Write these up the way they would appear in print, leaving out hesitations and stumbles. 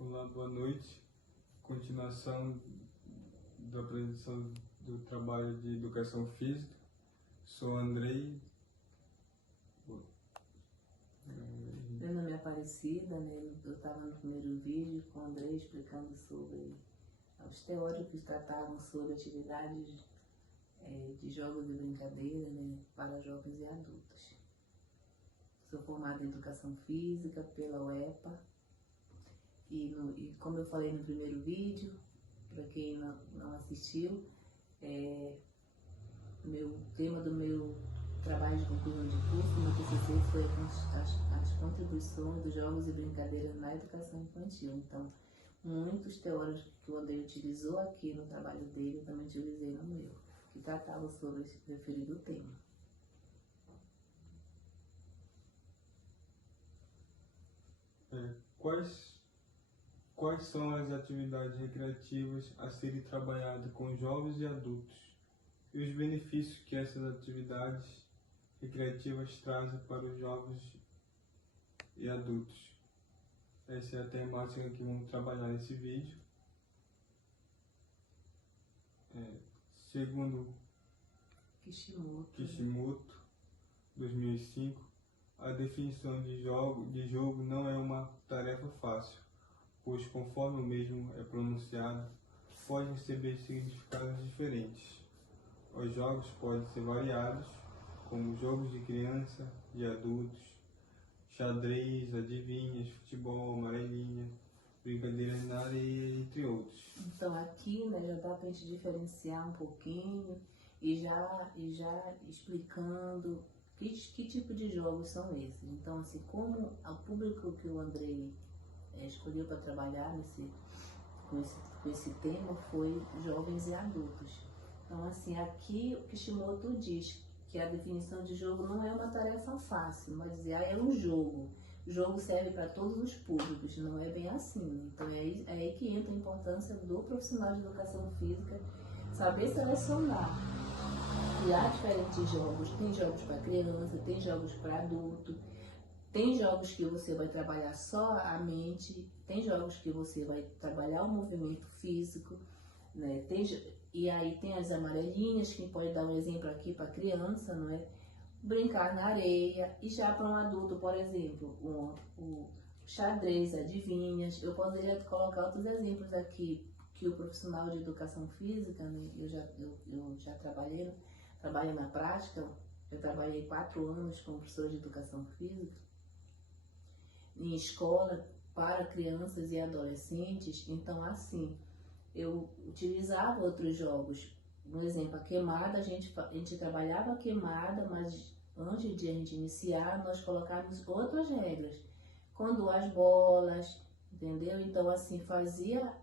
Olá, boa noite. Continuação da apresentação do trabalho de educação física. Sou Andrei. Meu nome é Aparecida, né? Eu estava no primeiro vídeo com o Andrei explicando sobre os teóricos que tratavam sobre atividades de jogos e brincadeira, né, para jovens e adultos. Sou formada em Educação Física pela UEPA e como eu falei no primeiro vídeo, para quem não assistiu, o tema do meu trabalho de conclusão de curso, meu TCC, foi as contribuições dos jogos e brincadeiras na educação infantil. Então, muitos teóricos que o Andrei utilizou aqui no trabalho dele, eu também utilizei no meu, que tratava sobre esse referido tema. Quais são as atividades recreativas a serem trabalhadas com jovens e adultos e os benefícios que essas atividades recreativas trazem para os jovens e adultos? Essa é a temática que vamos trabalhar nesse vídeo. Segundo Kishimoto, 2005, a definição de jogo não é uma tarefa fácil, pois conforme o mesmo é pronunciado, pode receber significados diferentes. Os jogos podem ser variados, como jogos de criança, de adultos, xadrez, adivinhas, futebol, amarelinha, brincadeiras na areia, entre outros. Então aqui, né, já dá para a gente diferenciar um pouquinho e já explicando que tipo de jogos são esses. Então, assim, como o público que o Andrei escolheu para trabalhar com esse tema foi jovens e adultos. Então, assim, aqui o Kishimoto diz que a definição de jogo não é uma tarefa fácil, mas é um jogo. O jogo serve para todos os públicos, não é bem assim. Então, é aí que entra a importância do profissional de educação física saber selecionar, criar diferentes jogos. Tem jogos para criança, tem jogos para adulto, tem jogos que você vai trabalhar só a mente, tem jogos que você vai trabalhar o movimento físico, né? E aí tem as amarelinhas, que pode dar um exemplo aqui para criança, não é? Brincar na areia. E já para um adulto, por exemplo, o xadrez, adivinhas. Eu poderia colocar outros exemplos aqui que o profissional de educação física, né? Eu já trabalhei na prática. Eu trabalhei 4 anos como professora de educação física em escola para crianças e adolescentes. Então, assim, eu utilizava outros jogos. Por exemplo, a queimada, a gente trabalhava a queimada, mas antes de a gente iniciar, nós colocávamos outras regras. Quando as bolas, entendeu? Então, assim, fazia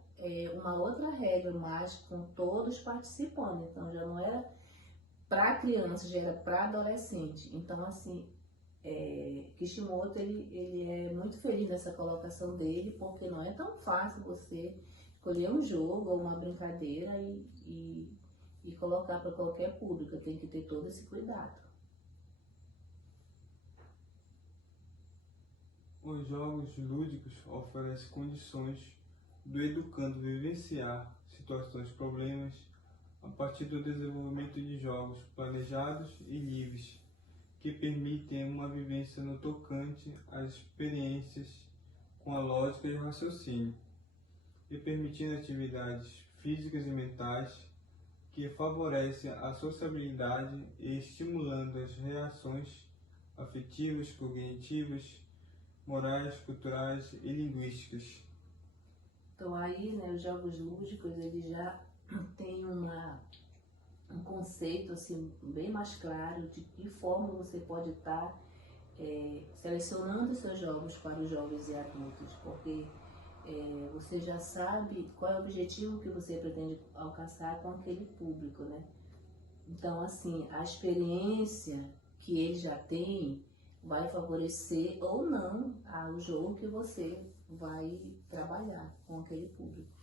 uma outra regra, mas com todos participando. Então, já não era para criança, já era para adolescente. Então, assim, Kishimoto, ele é muito feliz nessa colocação dele, porque não é tão fácil você escolher um jogo ou uma brincadeira e colocar para qualquer público. Tem que ter todo esse cuidado. Os jogos lúdicos oferecem condições do educando vivenciar situações problemas a partir do desenvolvimento de jogos planejados e livres, que permitem uma vivência no tocante às experiências com a lógica e o raciocínio, e permitindo atividades físicas e mentais que favorecem a sociabilidade e estimulando as reações afetivas, cognitivas, morais, culturais e linguísticas. Então aí, né, os jogos lúdicos, eles já têm um conceito assim bem mais claro de que forma você pode estar selecionando seus jogos para os jovens e adultos, porque você já sabe qual é o objetivo que você pretende alcançar com aquele público, né? Então, assim, a experiência que ele já tem vai favorecer ou não o jogo que você vai trabalhar com aquele público.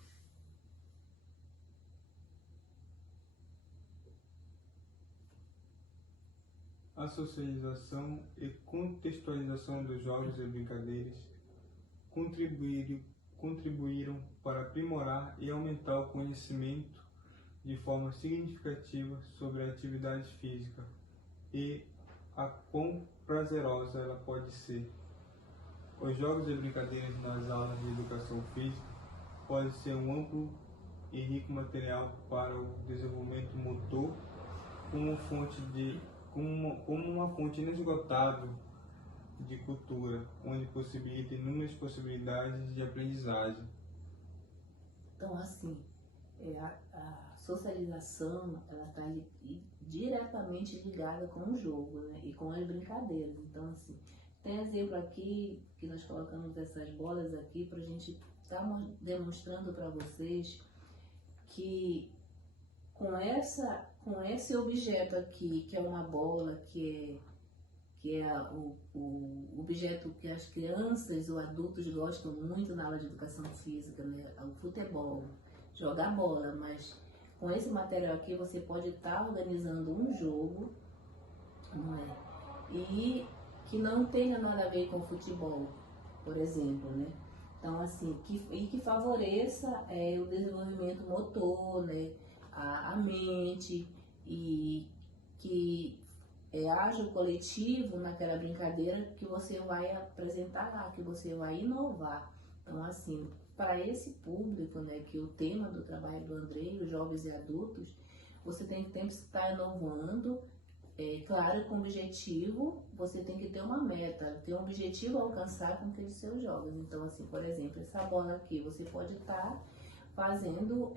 A socialização e contextualização dos jogos e brincadeiras contribuíram para aprimorar e aumentar o conhecimento de forma significativa sobre a atividade física e a quão prazerosa ela pode ser. Os jogos e brincadeiras nas aulas de educação física podem ser um amplo e rico material para o desenvolvimento motor como uma fonte inesgotável de cultura, onde possibilita inúmeras possibilidades de aprendizagem. Então, assim, a socialização, ela está diretamente ligada com o jogo, né? E com as brincadeiras. Então, assim, tem exemplo aqui, que nós colocamos essas bolas aqui para a gente estar demonstrando para vocês que com esse objeto aqui, que é uma bola, que é o objeto que as crianças ou adultos gostam muito na aula de educação física, né? O futebol, jogar bola, mas com esse material aqui você pode estar organizando um jogo, não é? E que não tenha nada a ver com futebol, por exemplo, né? Então, assim, que favoreça o desenvolvimento motor, né? A mente, e que haja o coletivo naquela brincadeira que você vai apresentar lá, que você vai inovar. Então, assim, para esse público, né, que o tema do trabalho do Andrei, os jovens e adultos, você tem que estar inovando, claro, com objetivo, você tem que ter uma meta, ter um objetivo a alcançar com aqueles seus jogos. Então, assim, por exemplo, essa bola aqui, você pode estar fazendo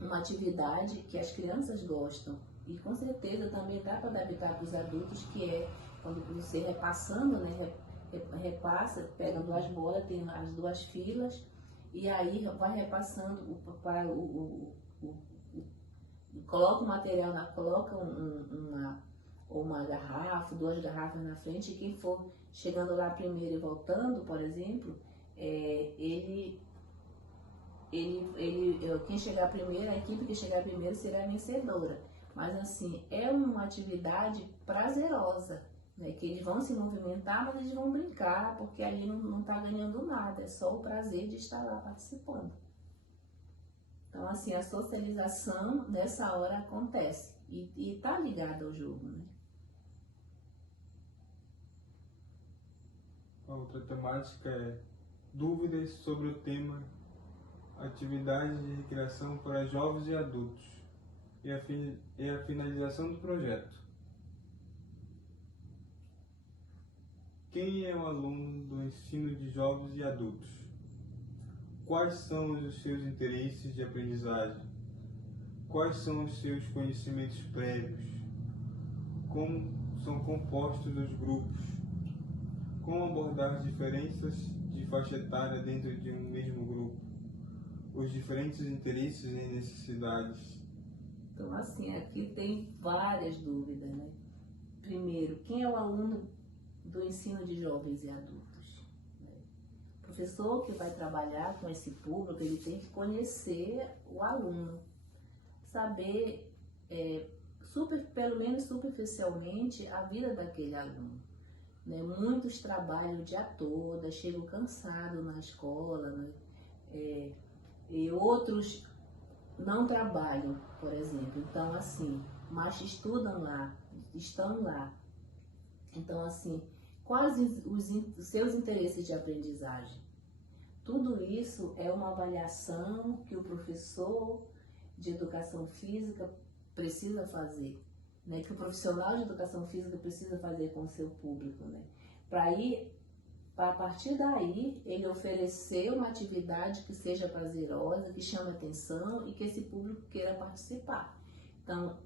uma atividade que as crianças gostam. E com certeza também dá para adaptar para os adultos, que é quando você repassando, né? Repassa, pega duas bolas, tem as duas filas, e aí vai repassando coloca o material, coloca uma garrafa, duas garrafas na frente, e quem for chegando lá primeiro e voltando, por exemplo, quem chegar primeiro, a equipe que chegar primeiro será a vencedora. Mas assim, é uma atividade prazerosa, né? Que eles vão se movimentar, mas eles vão brincar, porque ali não está ganhando nada, é só o prazer de estar lá participando. Então, assim, a socialização nessa hora acontece e está ligada ao jogo, né? A outra temática é dúvidas sobre o tema atividades de recreação para jovens e adultos e a finalização do projeto. Quem é o aluno do ensino de jovens e adultos? Quais são os seus interesses de aprendizagem? Quais são os seus conhecimentos prévios? Como são compostos os grupos? Como abordar as diferenças de faixa etária dentro de um mesmo grupo? Os diferentes interesses e necessidades. Então, assim, aqui tem várias dúvidas, né? Primeiro, quem é o aluno do ensino de jovens e adultos? O professor que vai trabalhar com esse público, ele tem que conhecer o aluno, saber, pelo menos superficialmente, a vida daquele aluno. Né? Muitos trabalham o dia todo, chegam cansados na escola, né? E outros não trabalham, por exemplo. Então, assim, mas estudam lá, estão lá. Então, assim, quais os seus interesses de aprendizagem? Tudo isso é uma avaliação que o professor de educação física precisa fazer, né? Que o profissional de educação física precisa fazer com o seu público, né? Para a partir daí, ele oferecer uma atividade que seja prazerosa, que chame atenção e que esse público queira participar. Então,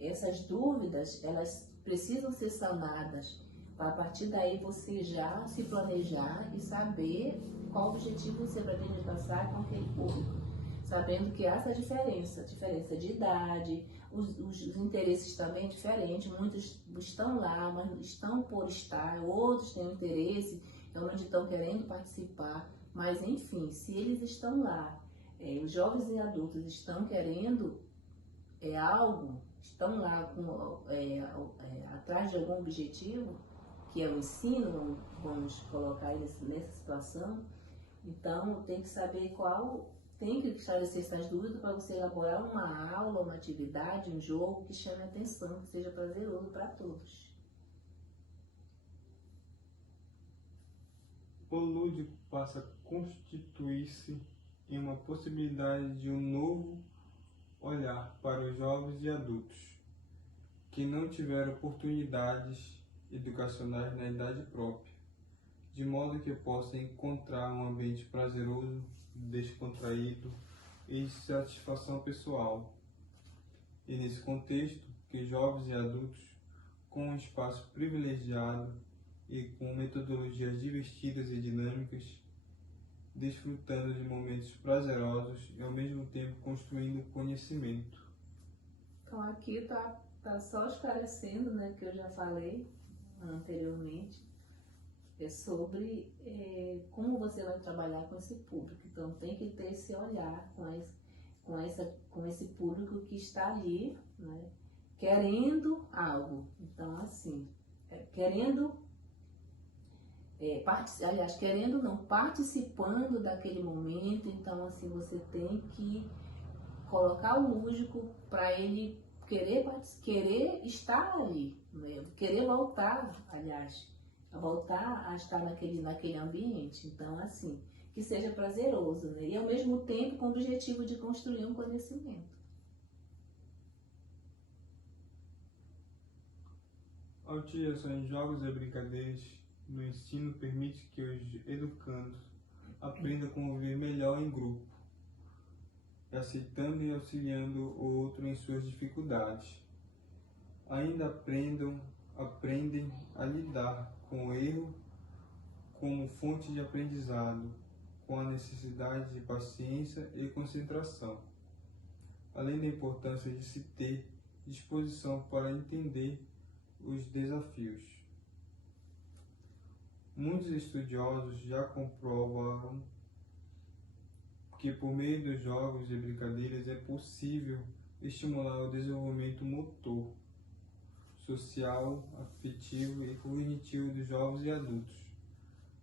essas dúvidas, elas precisam ser sanadas. A partir daí, você já se planejar e saber qual objetivo você pretende passar com aquele público. Sabendo que há essa diferença de idade, os interesses também diferentes. Muitos estão lá, mas estão por estar, outros têm interesse, onde estão querendo participar. Mas, enfim, se eles estão lá, os jovens e adultos estão querendo algo, estão lá atrás de algum objetivo, que é o ensino, vamos colocar eles nessa situação, Então, tem que saber tem que esclarecer essas dúvidas para você elaborar uma aula, uma atividade, um jogo que chame a atenção, que seja prazeroso para todos. O lúdico passa a constituir-se em uma possibilidade de um novo olhar para os jovens e adultos que não tiveram oportunidades educacionais na idade própria, de modo que possam encontrar um ambiente prazeroso, descontraído e de satisfação pessoal. E nesse contexto, que jovens e adultos, com um espaço privilegiado e com metodologias divertidas e dinâmicas, desfrutando de momentos prazerosos e ao mesmo tempo construindo conhecimento. Então aqui tá só esclarecendo, né, que eu já falei anteriormente, sobre como você vai trabalhar com esse público. Então tem que ter esse olhar com esse público que está ali, né, querendo algo. Então assim, querendo não, participando daquele momento. Então assim, você tem que colocar o lúdico para ele querer estar ali, né? Querer voltar, aliás, voltar a estar naquele ambiente. Então assim, que seja prazeroso, né? E ao mesmo tempo com o objetivo de construir um conhecimento. A utilização de jogos e brincadeiras no ensino permite que os educandos aprendam a conviver melhor em grupo, aceitando e auxiliando o outro em suas dificuldades. Ainda aprendem a lidar com o erro como fonte de aprendizado, com a necessidade de paciência e concentração, além da importância de se ter disposição para entender os desafios. Muitos estudiosos já comprovaram que por meio dos jogos e brincadeiras é possível estimular o desenvolvimento motor, social, afetivo e cognitivo dos jovens e adultos,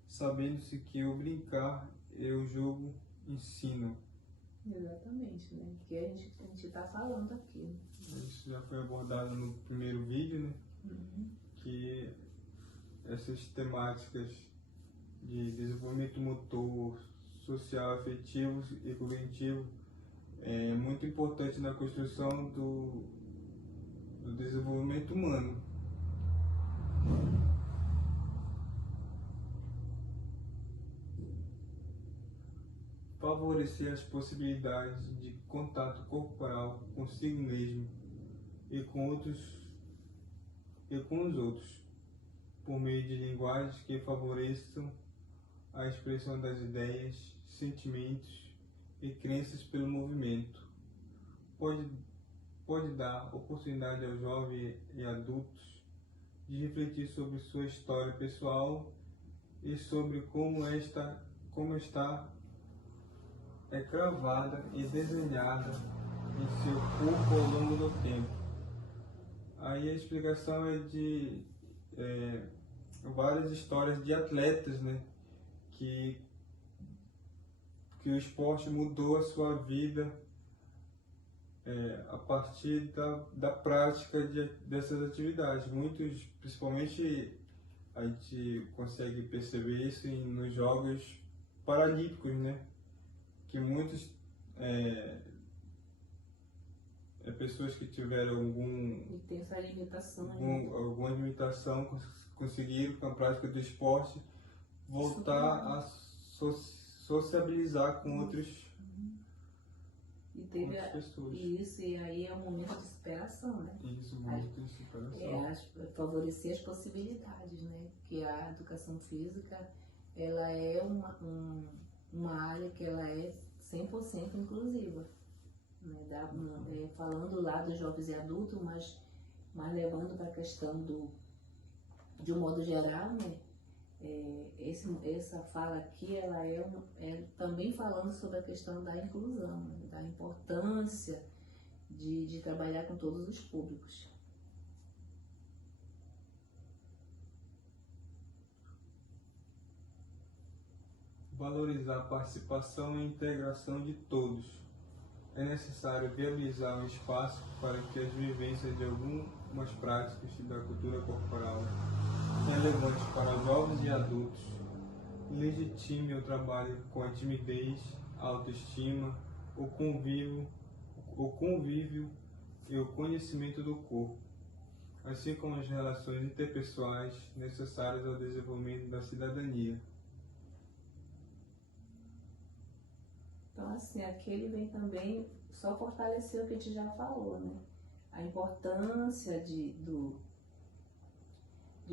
sabendo-se que o brincar e o jogo ensinam. Exatamente, né? Que a gente está falando aqui. Isso já foi abordado no primeiro vídeo, né? Que essas temáticas de desenvolvimento motor, social, afetivo e cognitivo é muito importante na construção do desenvolvimento humano. Favorecer as possibilidades de contato corporal consigo mesmo e com os outros, por meio de linguagens que favoreçam a expressão das ideias, sentimentos e crenças pelo movimento. Pode dar oportunidade aos jovens e adultos de refletir sobre sua história pessoal e sobre como está cravada e desenhada em seu corpo ao longo do tempo. Aí a explicação é de várias histórias de atletas, né, que o esporte mudou a sua vida a partir da prática dessas atividades. Muitos, principalmente, a gente consegue perceber isso nos Jogos Paralímpicos, né, que muitos pessoas que tiveram E tem essa limitação, alguma limitação conseguiram, com a prática do esporte, voltar a sociabilizar com outras pessoas. Isso, e aí é um momento de superação, né? Isso, um momento de superação. Favorecer as possibilidades, né? Que a educação física, ela é uma área que ela é 100% inclusiva. Né? Falando lá dos jovens e adultos, mas levando para a questão de um modo geral, né? Essa fala aqui, ela é também falando sobre a questão da inclusão, né? Da importância de trabalhar com todos os públicos. valorizar a participação e integração de todos. É necessário viabilizar um espaço para que as vivências de algumas práticas da cultura corporal relevantes para jovens e adultos legitime o trabalho com a timidez, a autoestima, o convívio e o conhecimento do corpo, assim como as relações interpessoais necessárias ao desenvolvimento da cidadania. Então, assim, aqui ele vem também só fortalecer o que a gente já falou, né? A importância de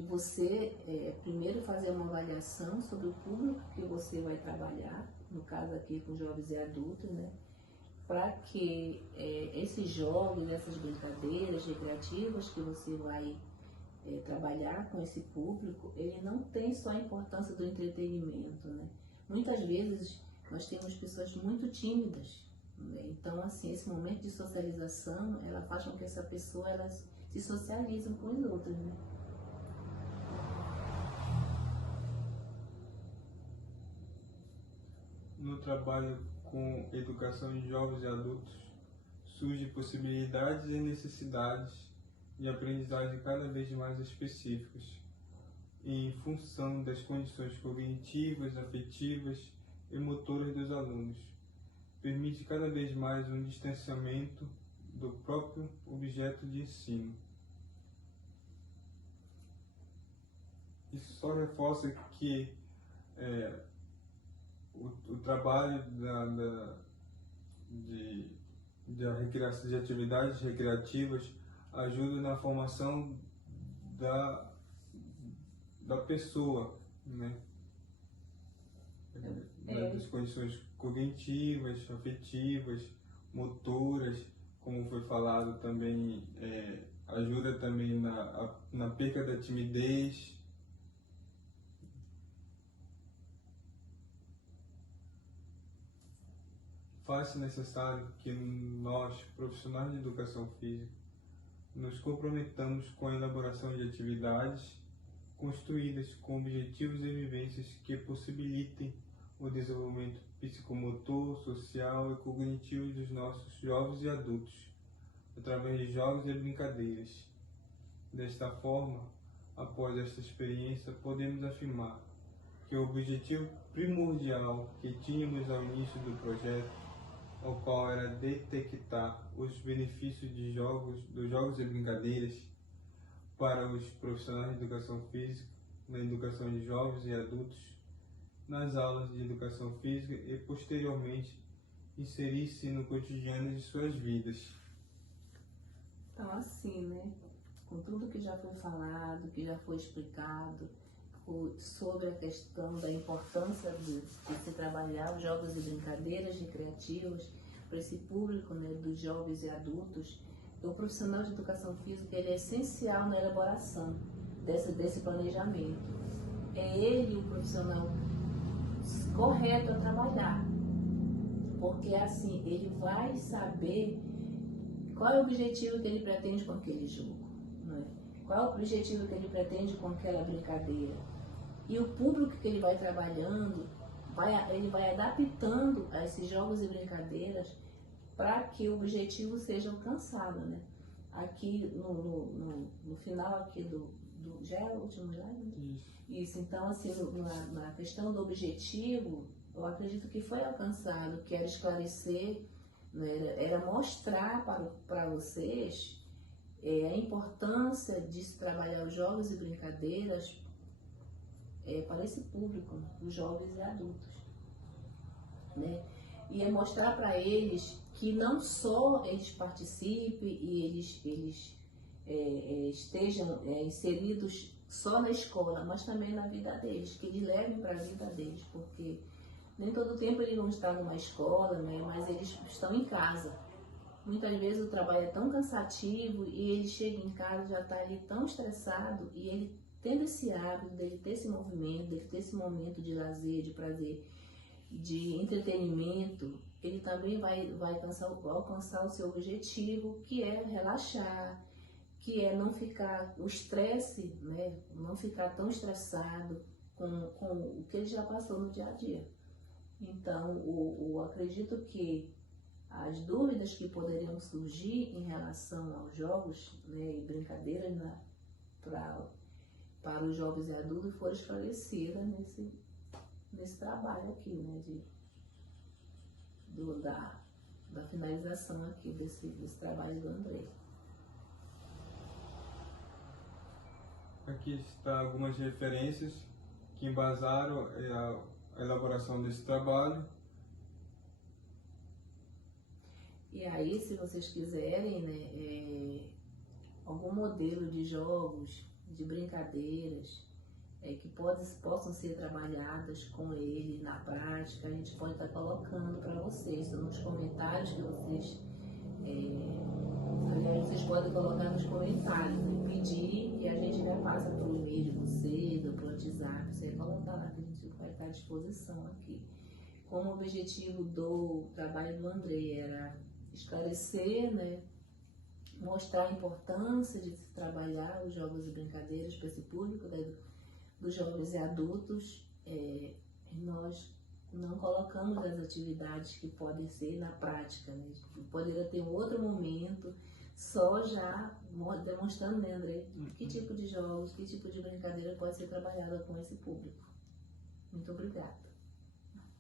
você, primeiro, fazer uma avaliação sobre o público que você vai trabalhar, no caso aqui com jovens e adultos, né? Para que esses jogos, essas brincadeiras recreativas que você vai trabalhar com esse público, ele não tem só a importância do entretenimento, né? Muitas vezes nós temos pessoas muito tímidas, né? Então, assim, esse momento de socialização, ela faz com que essa pessoa, elas se socializem com os outros, né? No trabalho com educação de jovens e adultos, surgem possibilidades e necessidades de aprendizagem cada vez mais específicas, em função das condições cognitivas, afetivas e motoras dos alunos. Permite cada vez mais um distanciamento do próprio objeto de ensino. Isso só reforça que o trabalho de atividades recreativas ajuda na formação da pessoa, né? Das condições cognitivas, afetivas, motoras, como foi falado também, ajuda também na perca da timidez. Faz-se necessário que nós, profissionais de educação física, nos comprometamos com a elaboração de atividades construídas com objetivos e vivências que possibilitem o desenvolvimento psicomotor, social e cognitivo dos nossos jovens e adultos, através de jogos e brincadeiras. Desta forma, após esta experiência, podemos afirmar que o objetivo primordial que tínhamos ao início do projeto, o qual era detectar os benefícios dos jogos e brincadeiras para os profissionais de educação física, na educação de jovens e adultos, nas aulas de educação física e, posteriormente, inserir-se no cotidiano de suas vidas. Então, assim, né? Com tudo que já foi falado, que já foi explicado, sobre a questão da importância de se trabalhar os jogos e brincadeiras recreativas para esse público, né, dos jovens e adultos, o profissional de educação física, ele é essencial na elaboração desse planejamento. É ele o profissional correto a trabalhar, porque assim ele vai saber qual é o objetivo que ele pretende com aquele jogo, né? Qual é o objetivo que ele pretende com aquela brincadeira. E o público que ele vai trabalhando, ele vai adaptando a esses jogos e brincadeiras para que o objetivo seja alcançado, né? Aqui no final aqui já é o último slide? Isso, então assim, na questão do objetivo, eu acredito que foi alcançado, que era esclarecer, né? Era mostrar para vocês a importância de se trabalhar os jogos e brincadeiras para esse público, os jovens e adultos, né? E é mostrar para eles que não só eles participem e eles estejam inseridos só na escola, mas também na vida deles, que eles levem para a vida deles, porque nem todo tempo eles vão estar numa escola, né? Mas eles estão em casa. Muitas vezes o trabalho é tão cansativo e ele chega em casa, já está ali tão estressado, e ele tendo esse hábito dele ter esse movimento, dele ter esse momento de lazer, de prazer, de entretenimento, ele também vai alcançar o seu objetivo, que é relaxar, que é não ficar, o estresse, né? Não ficar tão estressado com o que ele já passou no dia a dia. Então, acredito que as dúvidas que poderiam surgir em relação aos jogos, né, e brincadeiras para os jovens e adultos foram esclarecidas nesse trabalho aqui, né, da finalização aqui desse trabalho do André. Aqui está algumas referências que embasaram a elaboração desse trabalho. E aí, se vocês quiserem, né, algum modelo de jogos, de brincadeiras, que possam ser trabalhadas com ele na prática, a gente pode estar colocando para vocês, nos comentários que vocês, aliás, vocês podem colocar nos comentários, né, pedir e a gente já passa para o e-mail de vocês, ou para o WhatsApp, você colocar lá que a gente vai estar à disposição aqui. Como o objetivo do trabalho do André era esclarecer, né, mostrar a importância de se trabalhar os jogos e brincadeiras para esse público, né, dos jovens e adultos, nós não colocamos as atividades que podem ser na prática, né? Poderia ter um outro momento só já demonstrando, né, André, que tipo de jogos, que tipo de brincadeira pode ser trabalhada com esse público. Muito obrigada.